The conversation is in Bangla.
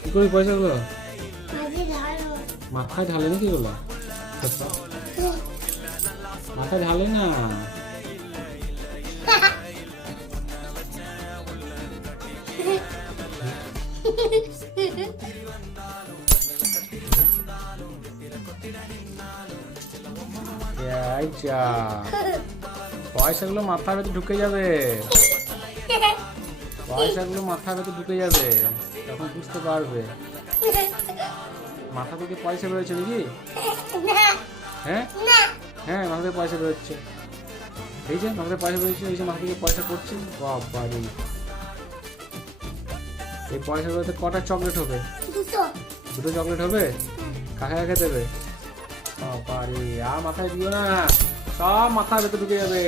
কি করি পয়সাগুলো? মাথায় ঢালে নাকি এগুলো? মাথায় ঢালে না। এই যা, পয়সাগুলো মাথার ভেতর ঢুকে যাবে। পয়সাগুলো মাথার ভেতর ঢুকে যাবে, তখন বুঝতে পারবে। মাথা থেকে পয়সা বেরোচ্ছে নাকি? হ্যাঁ হ্যাঁ, মাথা থেকে পয়সা বেরোচ্ছে। এই যে মাথা থেকে পয়সা বেরোচ্ছে, এই যে মাথা থেকে পয়সা পড়ছে। বাবারে, এই পয়সাগুলোতে কটা চকলেট হবে? দুটো চকলেট হবে। কাকে কাকে দেবে? বাবারে, আর মাথায় দিও না, সব মাথার ভেতর ঢুকে যাবে।